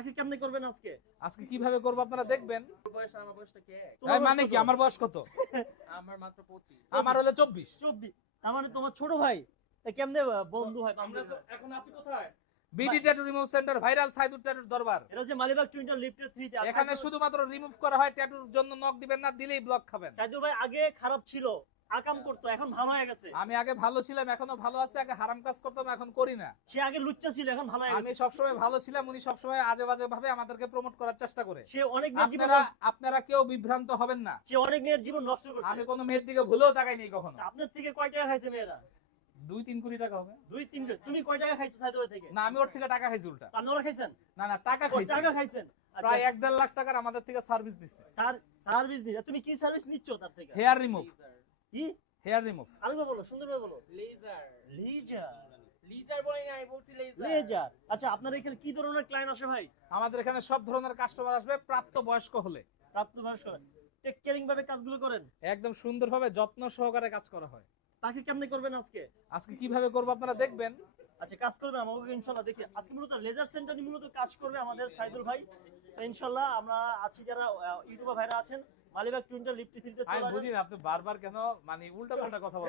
তাকে কেমনে করবেন আজকে? আজকে কিভাবে করব আপনারা দেখবেন। বয়স আমার বয়সটা কে? তোমার মানে বয়স কি কত? আমার বয়স কত? আমার মাত্র 25। আমার হলো 24। 24। তার মানে তোমার ছোট ভাই। তা কেমনে বন্ধু হয়? আমরা তো এখন আছি কোথায়? BD tattoo remove centre, viral Saidur ট্যাটুর দরবার। এটা হচ্ছে মালিবাগ টুইন্টার লিফটের 3 তে। এখানে শুধুমাত্র রিমুভ করা হয়, ট্যাটুর জন্য নক দিবেন না, দিলেই ব্লক খাবেন। সাইদুল ভাই আগে খারাপ ছিল, আকাম করতো, এখন ভালো হয়ে গেছে। আমি আগে ভালো ছিলাম, এখনো ভালো আছি। আগে হারাম কাজ করতাম, এখন করি না। সে আগে লুচ্চা ছিল, এখন ভালো হয়ে আমি গেছে। সবসময় ভালো ছিলাম, উনি সবসময় আজে বাজে ভাবে আমাদেরকে প্রমোট করার চেষ্টা করে। সে অনেক মেয়ের জীবন আপনারা কেউ বিভ্রান্ত হবেন না। সে অনেক মেয়ের জীবন নষ্ট করছে। আমি কোনো মেয়ের দিকে ভুলেও তাকাই নাই কখনো। আপনার থেকে কয় টাকা খাইছে মেয়েরা? 2-3 কোটি টাকা হবে। 2-3 তুমি কয় টাকা খাইছো সাইদুল ভাই থেকে? না, আমি ওর থেকে টাকা খাইছি উল্টা। আপনি ওরা খাইছেন? না না, টাকা ও খাইছি। টাকা খাইছেন। প্রায় 1.5 লাখ টাকার আমাদের থেকে সার্ভিস নিচ্ছে। সার্ভিস দিছে। তুমি কি সার্ভিস নিচ্ছ তার থেকে? Hair remove. কি? Hair remove. আরেকবার বলো, সুন্দরভাবে বলো। লেজার। লেজার। লেজার বলি না, আমি বলছি লেজার। লেজার। আচ্ছা, আপনার এখানে কি ধরনের ক্লায়েন্ট আসে ভাই? আমাদের এখানে সব ধরনের কাস্টমার আসবে, প্রাপ্ত বয়স্ক হলে। প্রাপ্তবয়স্ক। টেক কেয়ারিং ভাবে কাজগুলো করেন? একদম সুন্দরভাবে যত্ন সহকারে কাজ করা হয়। তাকে কেমনে করবেন আজকে? আজকে কিভাবে করব আপনারা দেখবেন। আচ্ছা, কাজ করবে আমাকে ইনশাআল্লাহ। দেখি আজকে মূলত লেজার সেন্টার নিয়ে মূলত কাজ করবে আমাদের সাইদুল ভাই। তো ইনশাআল্লাহ আমরা আছি, যারা ইউটিউবার ভাইরা আছেন, মালিবাগ টুইন্টার লিফট 3 তে আমি চলে আসবেন। বুঝি না আপনি বারবার কেন মানে উল্টা পাল্টা কথা বলেন।